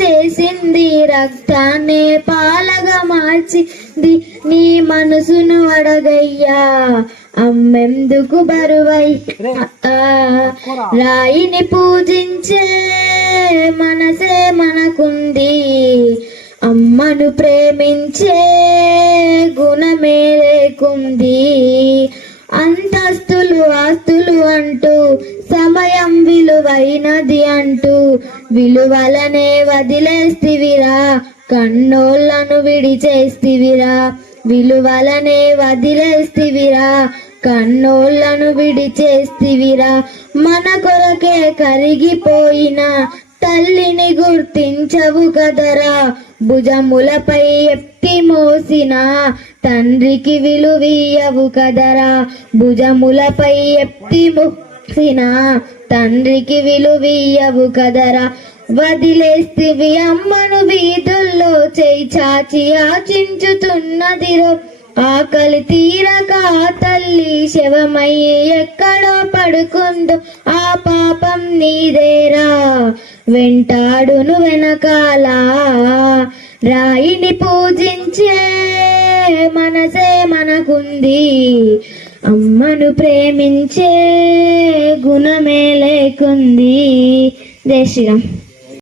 చేసింది, రక్తాన్ని పాలగా మార్చింది. నీ మనసును అడగయ్యా, అమ్మెందుకు బరువై. రాయిని పూజించే మనసే మనకుంది, అమ్మను ప్రేమించే గుణమే లేకుంది. అంతస్తులు ఆస్తులు అంటూ, సమయం విలువైనది అంటూ, విలువలనే వదిలేస్తివిరా, కన్నోళ్లను విడిచేస్తివిరా. విలువలనే వదిలేస్తివిరా, కన్నోళ్లను విడిచేస్తివిరా. మన కొరకే కరిగిపోయిన తల్లిని గుర్తించవు కదరా, భుజములపై ఎత్తి మోసిన తండ్రికి విలువీయవు కదరా. భుజములపై ఎత్తి మోసిన తండ్రికి విలువీయవు కదరా. వదిలేస్తివి అమ్మను వీధుల్లో, చేయి చాచి యాచించుతున్నదిరో. ఆకలి తీరక తల్లి శవమై ఎక్కడో పడుకుందో, ఆ పాపం నీదేరా, వెంటాడును వెనకాల. రాయిని పూజించే మనసే మనకుంది, అమ్మను ప్రేమించే గుణమే లేకుంది. జై శ్రీరామ్.